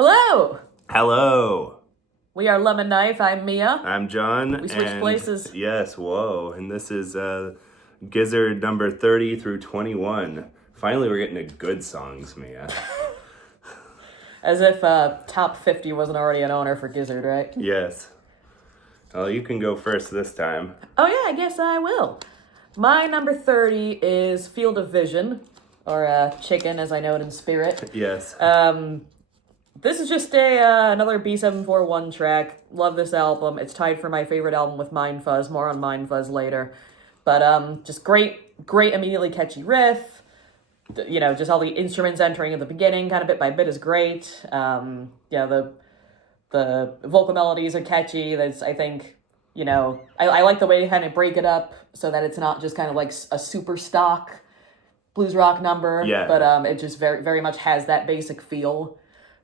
Hello! Hello. We are Lemon Knife. I'm Mia. I'm John. We switched places. Yes, whoa. And this is Gizzard number 30 through 21. Finally, we're getting to good songs, Mia. As if Top 50 wasn't already an honor for Gizzard, right? Yes. Well, you can go first this time. Oh yeah, I guess I will. My number 30 is Field of Vision, or Chicken as I know it in spirit. Yes. This is just another B741 track. Love this album. It's tied for my favorite album with Mind Fuzz. More on Mind Fuzz later. But just great, immediately catchy riff. You know, just all the instruments entering at the beginning, kind of bit by bit, is great. The vocal melodies are catchy. That's, I think, you know, I like the way they kind of break it up so that it's not just kind of like a super stock blues rock number. Yeah. But it just very, very much has that basic feel.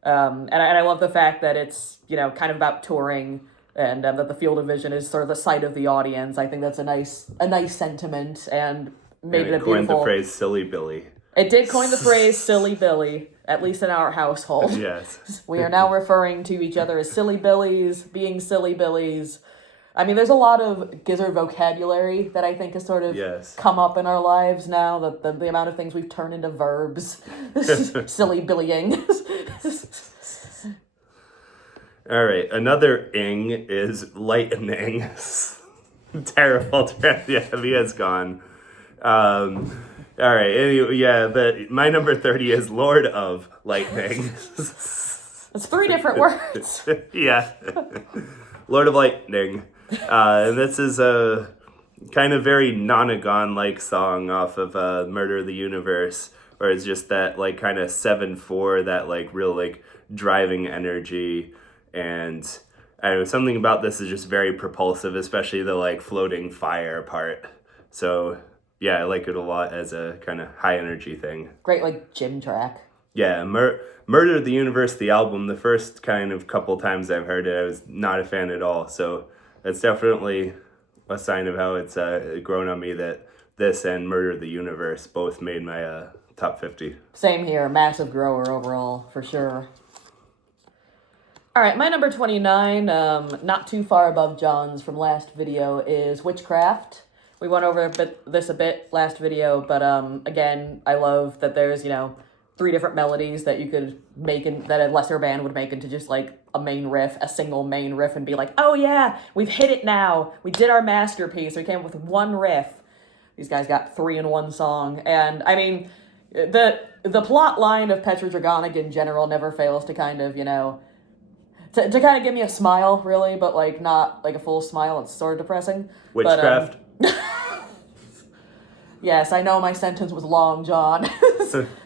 And I love the fact that it's, you know, kind of about touring, and that the field of vision is sort of the sight of the audience. I think that's a nice sentiment, and made it a beautiful. Coined the phrase "silly Billy." It did coin the phrase "silly Billy," at least in our household. Yes. We are now referring to each other as silly Billies, being silly Billies. I mean, there's a lot of Gizzard vocabulary that I think has sort of come up in our lives now, the amount of things we've turned into verbs. Silly Billying. All right, another ing is lightning. Terrible. Yeah, Mia's gone. All right, anyway, but my number 30 is Lord of Lightning. It's 3 different words. Yeah. Lord of Lightning. And this is a kind of very Nonagon-like song off of Murder of the Universe, where it's just that like kind of 7/4, that like real like driving energy, and I don't know, something about this is just very propulsive, especially the like floating fire part. So yeah, I like it a lot as a kind of high energy thing. Great like gym track. Yeah, Murder of the Universe, the album, the first kind of couple times I've heard it, I was not a fan at all. So that's definitely a sign of how it's grown on me that this and Murder of the Universe both made my top 50. Same here, massive grower overall, for sure. All right, my number 29, not too far above John's from last video, is Witchcraft. We went over this a bit last video, but again, I love that there's, you know, 3 different melodies that you could make, that a lesser band would make into just like a main riff, a single main riff, and be like, oh yeah, we've hit it now. We did our masterpiece. We came up with 1 riff. These guys got 3 in 1 song. And I mean, the plot line of Petra Dragonic in general never fails to kind of, you know, to kind of give me a smile, really, but like not like a full smile. It's sort of depressing. Witchcraft. But, yes, I know my sentence was long, John.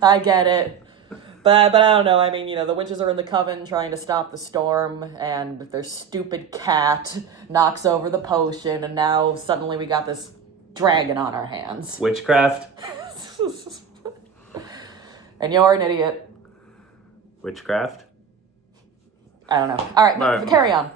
I get it. But I don't know. I mean, you know, the witches are in the coven trying to stop the storm, and their stupid cat knocks over the potion, and now suddenly we got this dragon on our hands. Witchcraft. And you're an idiot. Witchcraft. I don't know. All right, carry on.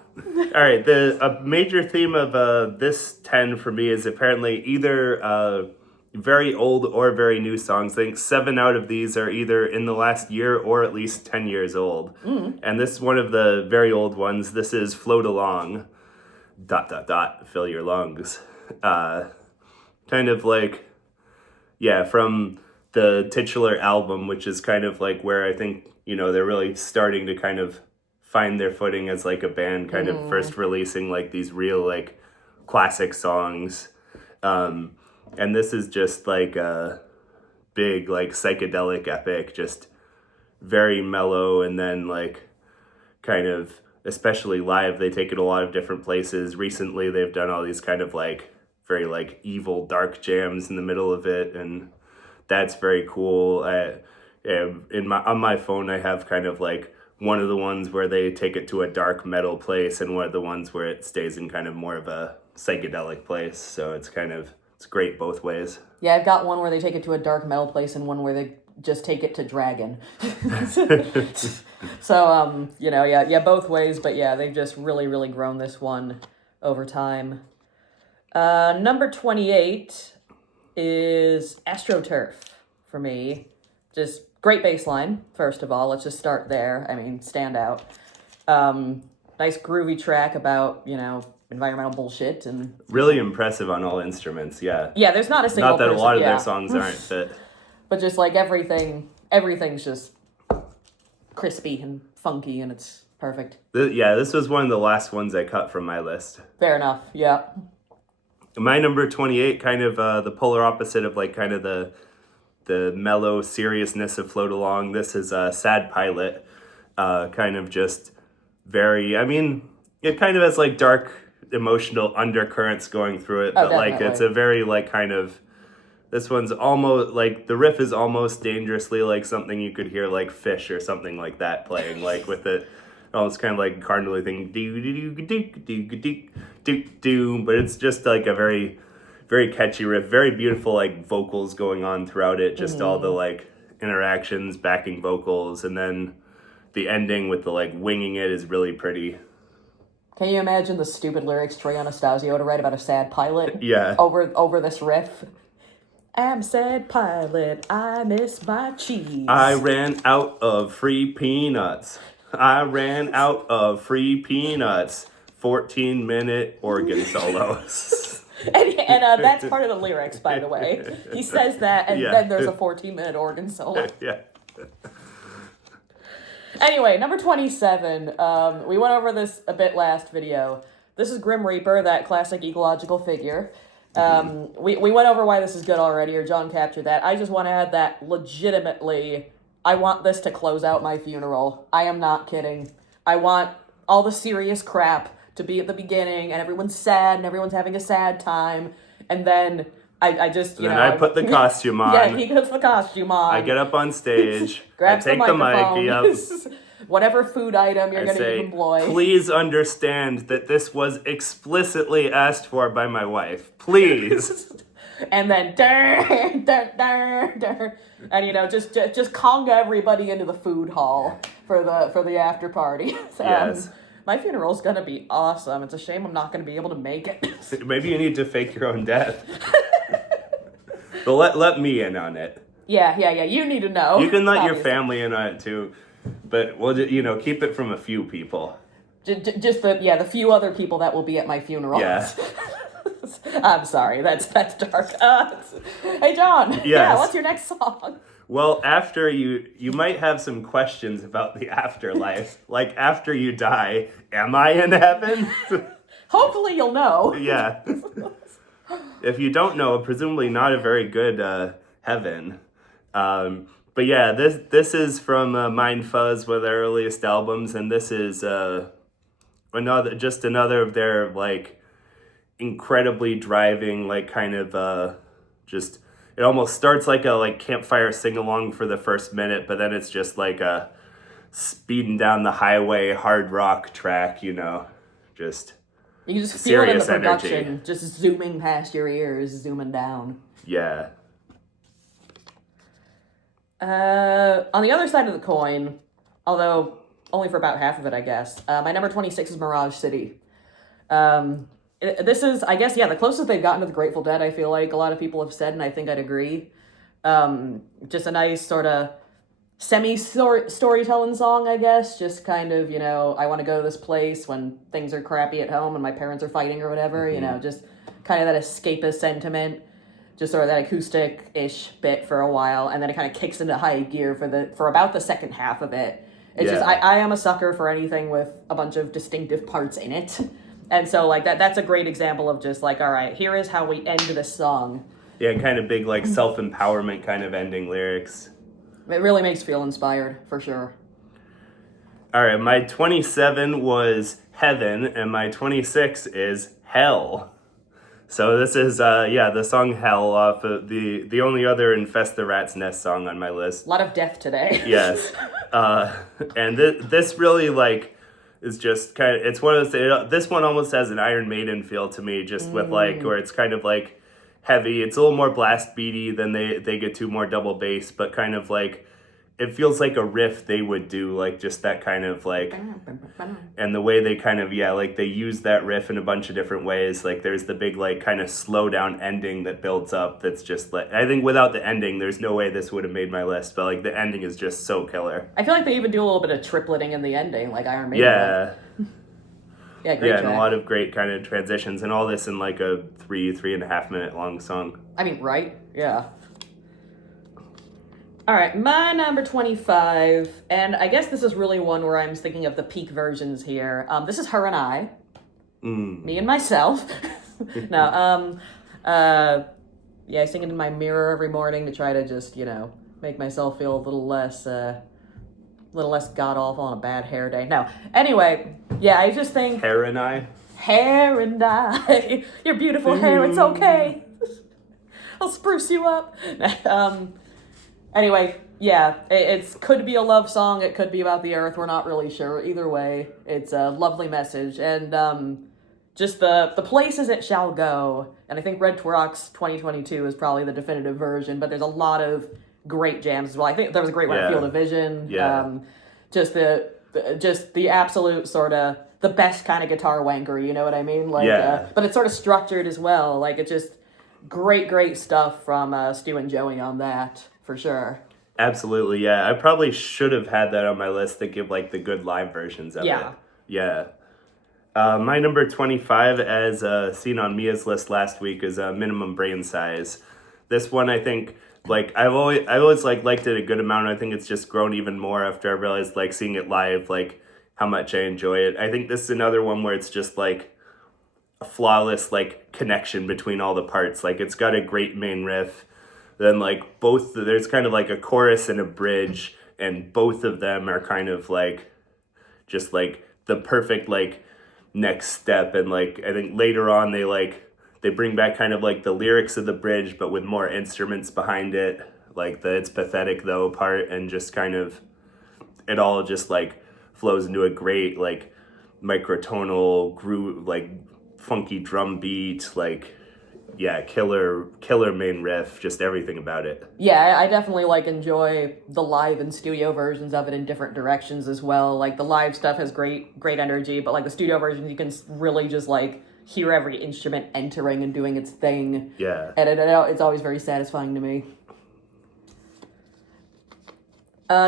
All right, a major theme of this 10 for me is apparently either very old or very new songs. I think 7 out of these are either in the last year or at least 10 years old. And this is one of the very old ones. This is Float Along, ... fill your lungs. Kind of like, yeah, from the titular album, which is kind of like where I think, you know, they're really starting to kind of find their footing as like a band, kind of first releasing like these real like classic songs. And this is just like a big like psychedelic epic, just very mellow, and then like kind of, especially live, they take it a lot of different places. Recently they've done all these kind of like very like evil dark jams in the middle of it, and that's very cool. On my phone I have kind of like one of the ones where they take it to a dark metal place, and one of the ones where it stays in kind of more of a psychedelic place. So it's great both ways. Yeah, I've got one where they take it to a dark metal place, and one where they just take it to Dragon. So, you know, yeah, both ways, but yeah, they've just really, really grown this one over time. Number 28 is AstroTurf for me. Just Great bass line, first of all. Let's just start there. I mean, stand out. Nice groovy track about, environmental bullshit and Really impressive on all instruments, yeah. yeah, there's not a single Not that a lot of yeah. their songs aren't, but just like everything's just crispy and funky and it's perfect. This was one of the last ones I cut from my list. Fair enough, yeah. My number 28, kind of the polar opposite of like kind of the mellow seriousness of Float Along. This is a Sad Pilot, kind of just very, I mean, it kind of has like dark emotional undercurrents going through it, but like it's a very like kind of, this one's almost like the riff is almost dangerously like something you could hear like Fish or something like that playing, like with it almost kind of like carnally thing, do, but it's just like a very, very catchy riff, very beautiful like vocals going on throughout it, just all the like interactions, backing vocals, and then the ending with the like winging it is really pretty. Can you imagine the stupid lyrics Trey Anastasio to write about a sad pilot? Yeah. Over this riff. I'm sad pilot, I miss my cheese. I ran out of free peanuts. 14-minute organ solos. and that's part of the lyrics, by the way. He says that, and then there's a 14-minute organ solo. Yeah. Anyway, number 27. We went over this a bit last video. This is Grim Reaper, that classic ecological figure. We went over why this is good already, or John captured that. I just want to add that legitimately, I want this to close out my funeral. I am not kidding. I want all the serious crap to be at the beginning, and everyone's sad, and everyone's having a sad time, and then I just, I put the costume on. Yeah, he puts the costume on. I get up on stage, grabs I take the mic, whatever food item you're going to employ. Please understand that this was explicitly asked for by my wife. Please. And then, and just conga everybody into the food hall for the after party. Yes. My funeral's gonna be awesome. It's a shame I'm not gonna be able to make it. Maybe you need to fake your own death. But let me in on it. Yeah. You need to know. You can let your family in on it too, but we'll keep it from a few people. Just the few other people that will be at my funeral. Yeah. I'm sorry, that's dark. Hey John. Yes. Yeah, what's your next song? Well, after you might have some questions about the afterlife. Like after you die, am I in heaven? Hopefully you'll know. Yeah. If you don't know, presumably not a very good heaven. But yeah, this is from Mind Fuzz, one of their earliest albums, and this is another of their like incredibly driving, like kind of just, it almost starts like a campfire sing-along for the first minute, but then it's just like a speeding down the highway hard rock track, just you can just feel it in the serious production, energy. just zooming past your ears, zooming down. Yeah. On the other side of the coin, although only for about half of it, I guess, my number 26 is Mirage City. This is, I guess, the closest they've gotten to the Grateful Dead, I feel like a lot of people have said, and I think I'd agree. Just a nice sort of semi-storytelling song, I guess. Just kind of, I want to go to this place when things are crappy at home and my parents are fighting or whatever, just kind of that escapist sentiment. Just sort of that acoustic-ish bit for a while, and then it kind of kicks into high gear for about the second half of it. It's just, I am a sucker for anything with a bunch of distinctive parts in it. And so, that's a great example of just, all right, here is how we end this song. Yeah, and kind of big, self-empowerment kind of ending lyrics. It really makes you feel inspired, for sure. All right, my 27 was Heaven, and my 26 is Hell. So this is, the song Hell off of the only other Infest the Rat's Nest song on my list. A lot of death today. Yes. And this really, is just kind of, it's one of those, this one almost has an Iron Maiden feel to me, just with where it's kind of heavy. It's a little more blast beaty than they get to, more double bass, but kind of it feels like a riff they would do, like just that kind of like, and the way they kind of, like they use that riff in a bunch of different ways. Like there's the big like kind of slow down ending that builds up. That's just like, I think without the ending, there's no way this would have made my list, but like the ending is just so killer. I feel like they even do a little bit of tripleting in the ending, like Iron Maiden. Yeah. Yeah, great track. And a lot of great kind of transitions, and all this in like a 3.5 minute long song. I mean, right? Yeah. All right, my number 25, and I guess this is really one where I'm thinking of the peak versions here. This is Her and I. Me and myself. No, I sing it in my mirror every morning to try to just, make myself feel a little less god-awful on a bad hair day. No, anyway, I just think... Hair and I? Hair and I. Your beautiful hair, it's okay. I'll spruce you up. Anyway, it could be a love song. It could be about the earth. We're not really sure. Either way, it's a lovely message. And just the places it shall go. And I think Red Rocks 2022 is probably the definitive version, but there's a lot of great jams as well. I think there was a great one at Field of Vision. Yeah. Just the absolute sort of the best kind of guitar wanker, you know what I mean? Like, but it's sort of structured as well. Like, it's just great stuff from Stu and Joey on that. For sure. Absolutely, yeah. I probably should have had that on my list to give like the good live versions of it. Yeah. My number 25, as seen on Mia's list last week, is Minimum Brain Size. This one, I think, like I always like liked it a good amount. I think it's just grown even more after I realized like seeing it live, like how much I enjoy it. I think this is another one where it's just like a flawless like connection between all the parts. Like it's got a great main riff. Then like there's kind of like a chorus and a bridge, and both of them are kind of like just like the perfect like next step. And like I think later on they bring back kind of like the lyrics of the bridge but with more instruments behind it, like the It's Pathetic Though part, and just kind of it all just like flows into a great like microtonal groove, like funky drum beat, like killer main riff, just everything about it. Yeah, I definitely like enjoy the live and studio versions of it in different directions as well. Like the live stuff has great energy, but like the studio versions, you can really just like hear every instrument entering and doing its thing. Yeah. And it's always very satisfying to me.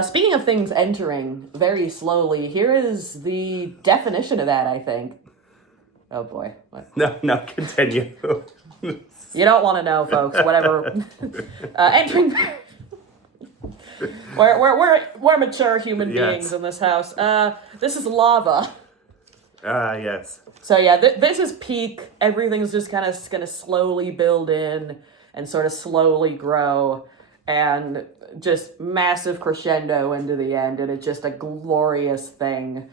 Speaking of things entering very slowly, here is the definition of that, I think. Oh boy. What? No, continue. You don't want to know, folks. Whatever. Entering. We're mature human beings in this house. This is lava. Yes. So this is peak. Everything's just kind of going to slowly build in and sort of slowly grow, and just massive crescendo into the end, and it's just a glorious thing.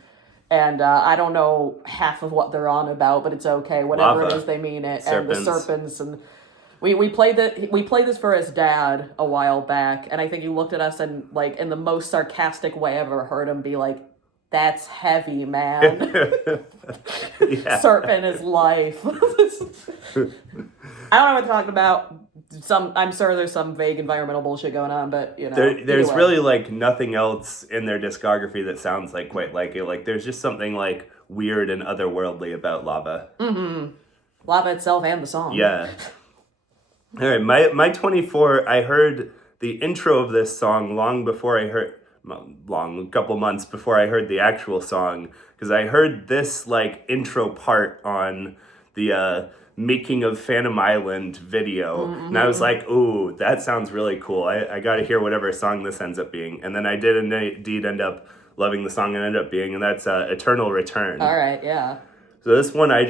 And I don't know half of what they're on about, but it's okay. Whatever it is, they mean it. Serpents. And the serpents, and we played this for his dad a while back, and I think he looked at us and like in the most sarcastic way I've ever heard him be like, "That's heavy, man." Serpent is life. I don't know what to talk about. I'm sure there's some vague environmental bullshit going on, but there's really like nothing else in their discography that sounds like quite like it. Like there's just something like weird and otherworldly about Lava. Mm-hmm. Lava itself and the song. Yeah. All right, my 24. I heard the intro of this song a couple months before I heard the actual song, because I heard this like intro part on the Making of Phantom Island video, and I was like, ooh, that sounds really cool. I got to hear whatever song this ends up being. And then I did indeed end up loving the song it ended up being, and that's Eternal Return. All right, yeah. So this one, I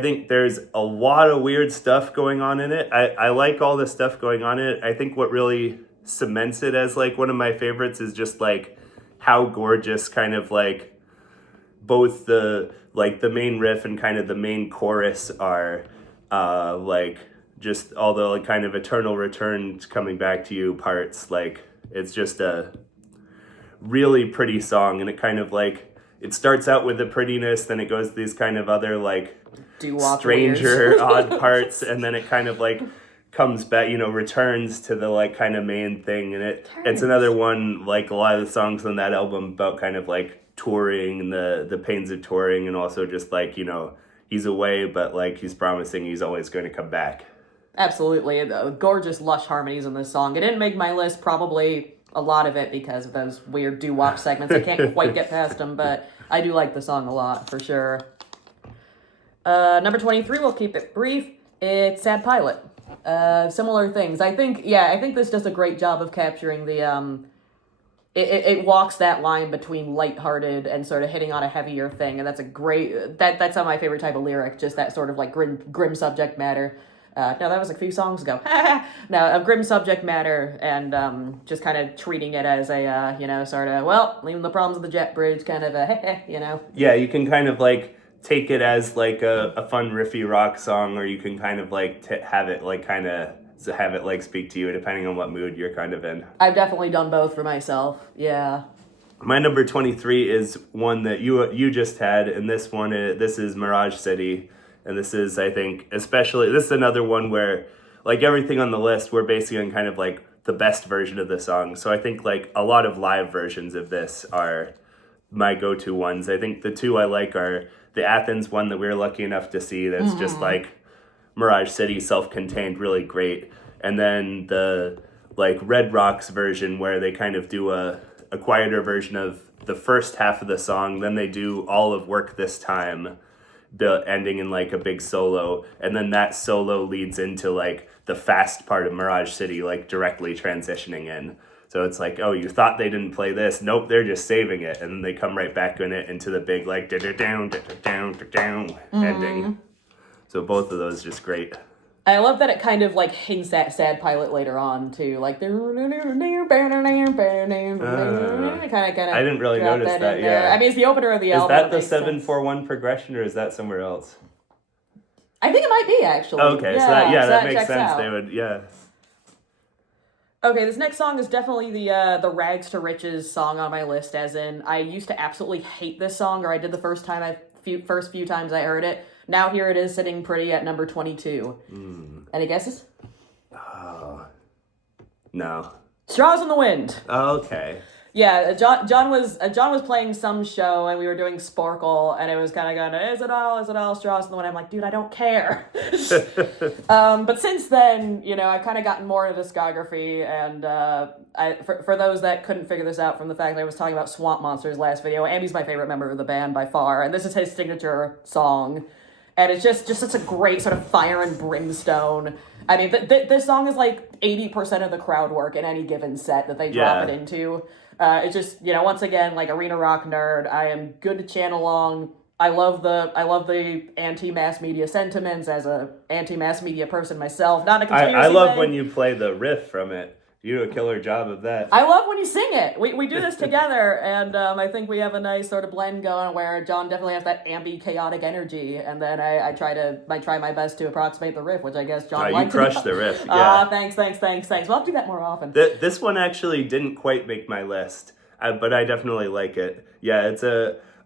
think there's a lot of weird stuff going on in it. I like all the stuff going on in it. I think what really cements it as like one of my favorites is just like how gorgeous kind of like both the main riff and kind of the main chorus are, like just all the like, kind of eternal return coming back to you parts. Like it's just a really pretty song, and it kind of like it starts out with the prettiness, then it goes to these kind of other like stranger odd parts, and then it kind of like comes back, returns to the like kind of main thing, and it's another one, like a lot of the songs on that album about kind of like touring and the pains of touring, and also just like, he's away, but like he's promising he's always going to come back. Absolutely. Gorgeous, lush harmonies in this song. It didn't make my list, probably a lot of it because of those weird doo-wop segments. I can't quite get past them, but I do like the song a lot, for sure. Number 23, we'll keep it brief. It's Sad Pilot. Similar things. I think this does a great job of capturing the, it walks that line between lighthearted and sort of hitting on a heavier thing, and that's a great, that's not my favorite type of lyric, just that sort of like grim subject matter. No, that was a few songs ago. No, a grim subject matter, and just kind of treating it as a, sort of, well, leaving the problems of the jet bridge, kind of a, Yeah, you can kind of like take it as like a fun riffy rock song, or you can kind of like have it like kind of have it like speak to you, depending on what mood you're kind of in. I've definitely done both for myself. Yeah. My number 23 is one that you just had, and this one this is Mirage City. And this is, I think, especially, this is another one where, like everything on the list, we're basing on kind of like the best version of the song. So I think like a lot of live versions of this are my go-to ones. I think the two I like are the Athens one that we were lucky enough to see. That's just like Mirage City, self-contained, really great. And then the like Red Rocks version where they kind of do a quieter version of the first half of the song. Then they do all of Work This Time, the ending in like a big solo, and then that solo leads into like the fast part of Mirage City, like directly transitioning in. So it's like, oh, you thought they didn't play this? Nope, they're just saving it, and then they come right back in it into the big like down ending. So both of those just great. I love that it kind of like hints that Sad Pilot later on too, like kind of. I didn't really notice that. Yeah, I mean, it's the opener of the album. Is that the 7/4/1 progression, or is that somewhere else? I think it might be actually. Okay, so that makes sense. Out. They would, yeah. Okay, this next song is definitely the Rags to Riches song on my list. As in, I used to absolutely hate this song, or I did the first few times I heard it. Now here it is sitting pretty at number 22. Any guesses? Oh, no. Straws in the Wind. Okay. Yeah, John was playing some show, and we were doing Sporkle, and it was kind of going, is it all straws in the wind? I'm like, dude, I don't care. But since then, I've kind of gotten more into discography, and for those that couldn't figure this out from the fact that I was talking about Swamp Monsters last video, Amy's my favorite member of the band by far, and this is his signature song, and it's just such a great sort of fire and brimstone. I mean, this song is like 80% of the crowd work in any given set that they drop it into. It's just, once again, like arena rock nerd, I am good to chant along. I love the anti-mass media sentiments as a anti-mass media person myself. Not a conspiracy I love thing. when you play the riff from it. You do a killer job of that. I love when you sing it. We do this together, and I think we have a nice sort of blend going where John definitely has that ambient, chaotic energy, and then I try my best to approximate the riff, which I guess John liked. You crushed the riff. Yeah. Thanks. Well, I'll do that more often. This one actually didn't quite make my list, but I definitely like it. Yeah, it's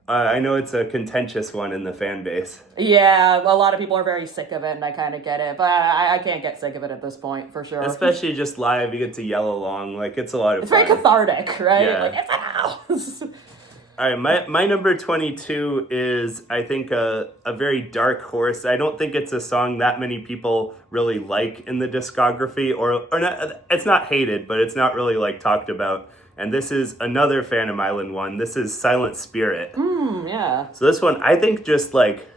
I know it's a contentious one in the fan base. Yeah, a lot of people are very sick of it, and I kind of get it. But I can't get sick of it at this point, for sure. Especially just live, you get to yell along. Like, it's a lot of It's fun. very cathartic, right? Yeah. Like, it's a house. All right, my number 22 is, I think, a very dark horse. I don't think it's a song that many people really like in the discography, or not. It's not hated, but it's not really, like, talked about. And this is another Phantom Island one. This is Silent Spirit. Yeah. So this one, I think just like,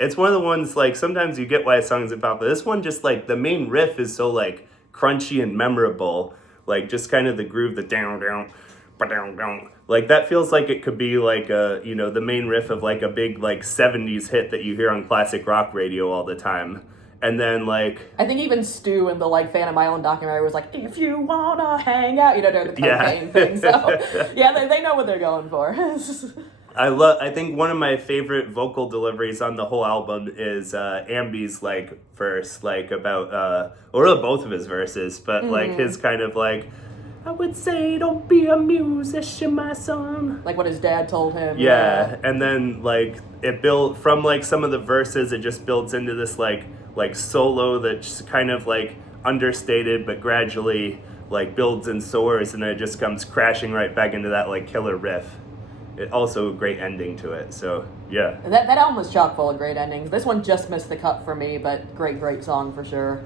it's one of the ones, like, sometimes you get why a song isn't popular. This one just, like, the main riff is so, like, crunchy and memorable. Like, just kind of the groove, the down, ba-down. Like, that feels like it could be, like, the main riff of, like, a big, like, 70s hit that you hear on classic rock radio all the time. And then, like... I think even Stu in the, like, Phantom Island documentary was like, if you wanna hang out, during the cocaine thing. So, yeah, they know what they're going for. I think one of my favorite vocal deliveries on the whole album is Ambi's, like, verse, like, about... or both of his verses, but, like, his kind of, like... I would say, don't be a musician, my son. Like what his dad told him. Yeah, and then, like, it built... From, like, some of the verses, it just builds into this, like solo that's kind of, like, understated, but gradually like builds and soars, and then it just comes crashing right back into that like killer riff. It also a great ending to it. So yeah, That album was chock full of great endings. This one just missed the cut for me, but great song for sure.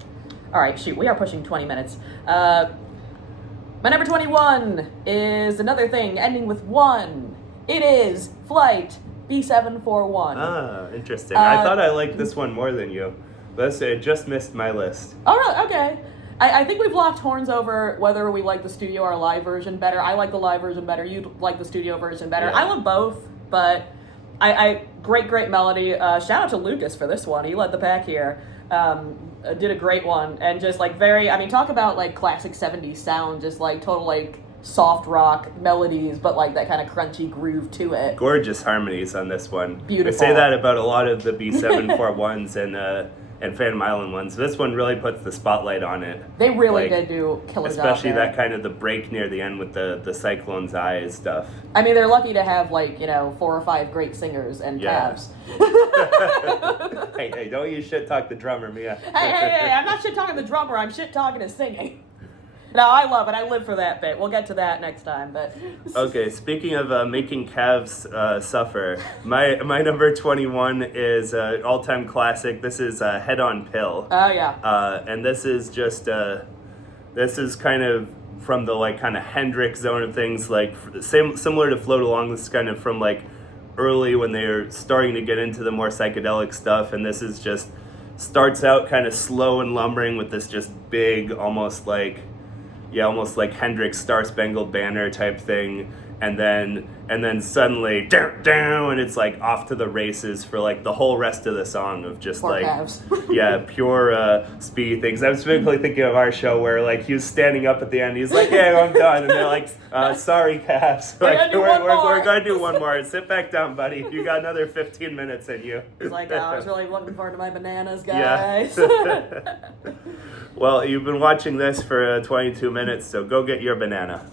All right, shoot, we are pushing 20 minutes. My number 21 is another thing ending with 1. It is Flight B741. Ah, interesting. I thought I liked this one more than you. But it just missed my list. Oh, really? Okay. I think we've locked horns over whether we like the studio or live version better. I like the live version better. You like the studio version better. Yeah. I love both, but I great melody. Shout out to Lucas for this one. He led the pack here. Did a great one, and just like talk about like classic 70s sound, just like total like soft rock melodies, but like that kind of crunchy groove to it. Gorgeous harmonies on this one. Beautiful. I say that about a lot of the B741s and Phantom Island ones. This one really puts the spotlight on it. They really did do a killer job especially there. that kind of the break near the end with the Cyclone's Eyes stuff. I mean, they're lucky to have 4 or 5 great singers and calves. Hey, don't you shit talk the drummer, Mia. Hey, I'm not shit talking the drummer, I'm shit talking his singing. No, I love it. I live for that bit. We'll get to that next time, but... Okay, speaking of making calves suffer, my number 21 is an all-time classic. This is Head on Pill. Oh, yeah. And this is just, this is kind of from the, like, kind of Hendrix zone of things, like, similar to Float Along. This is kind of from, like, early when they're starting to get into the more psychedelic stuff, and this is just, starts out kind of slow and lumbering with this just big, almost like Hendrix Star Spangled Banner type thing, and then suddenly down, and it's like off to the races for like the whole rest of the song of just Poor like calves. pure speed things. I'm specifically thinking of our show where like he was standing up at the end, he's like, yeah, I'm done, and they're like, sorry, calves, like we're gonna do one more. Sit back down, buddy. You got another 15 minutes in you. He's like, I was really looking forward to my bananas, guys. Yeah. Well, you've been watching this for 22 minutes, so go get your banana.